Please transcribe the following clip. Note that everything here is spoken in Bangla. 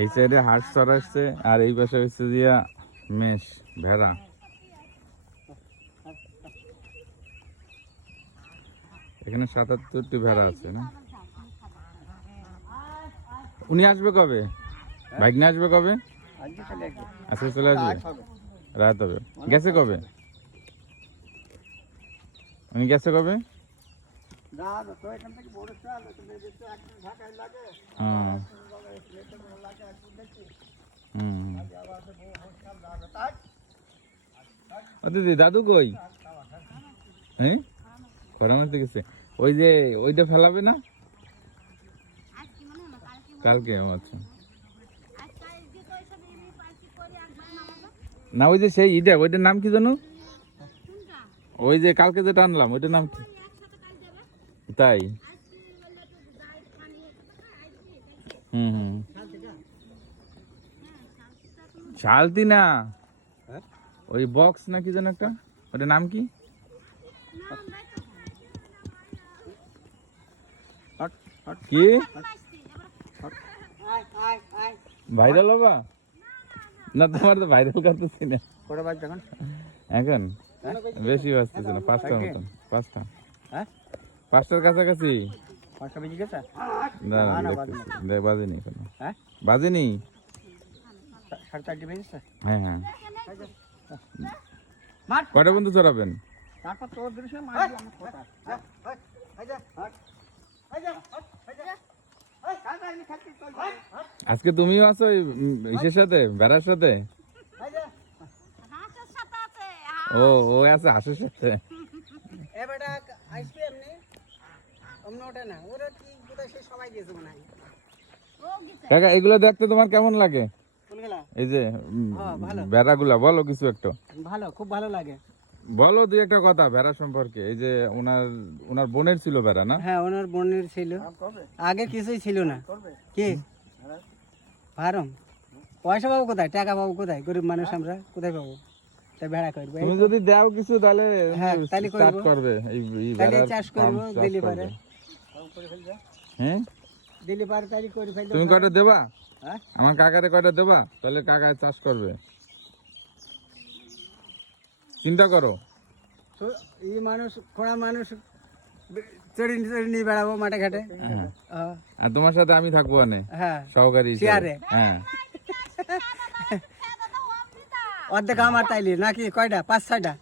এই সাইডে হাঁস চড়াচ্ছে আর এই পাশে হচ্ছে দিয়া মেষ ভেড়া। এখানে ৭৭টি ভেড়া আছে না? উনি আসবে কবে? ভাগ্নে আসবে কবে? আজকে চলে আসবে, রাত হবে। গেছে কবে? উনি গেছে কবে? দিদি দাদু কই? হ্যাঁ, পরামর্শ গেছে। ওই যে ওইটা ফেলাবে না কালকে? আচ্ছা না, ওই যে সেই ইটা ওইটার নাম কি জানো? ওই যে কালকে যেটা আনলাম ওইটার নাম কি? তাই? শালতি না, ওই বক্স না কি যেন একটা, ওটার নাম কি? কি ভাইরাল হবা না? তোমার তো ভাইরাল করতেছি না এখন, বেশি বাজতেছে না, 5টার মতন। 5টার কাছাকাছি বাজেনি এখনো, বাজেনি। হ্যাঁ হ্যাঁ, কয়টা পর্যন্ত চড়াবেন? আজকে তুমিও আছো ইসের সাথে, বেড়ার সাথে? ও ও আছে হাঁসের সাথে। কাকা এগুলো দেখতে তোমার কেমন লাগে? এই যে বেড়াগুলা, বলো কিছু একটা। ভালো, খুব ভালো লাগে। বলো দুই একটা কথা বেড়া সম্পর্কে। এই যে ওনার বোনের ছিল বেড়া না? হ্যাঁ, ওনার বোনের ছিল, আগে কিছুই ছিল না। কি ফার্ম? পয়সা পাবো কোথায়, টাকা পাবো কোথায়? গরিব মানুষ আমরা, কোথায় পাবো? তাই ভেড়া করবো। তুমি যদি দাও কিছু তাহলে হ্যাঁ, তাহলে স্টার্ট করবে, তাহলে চাষ করবো, দিলি পারে। হ্যাঁ, দিলি পারে তাহলে করে ফেলবো। তুমি কয়টা দেবা? হ্যাঁ, আমার কাকারে কয়টা দেবা? তাহলে কাকা চাষ করবে। চিন্তা করো। এই মানুষ, খোড়া মানুষ, চড়ি নিয়ে বেড়াবো মাঠে ঘাটে। আর তোমার সাথে আমি থাকবো হ্যাঁ, সহকারী হিসেবে। হ্যাঁ, অর্ধেক আমার তাইলে নাকি? কয়টা? 5-6টা?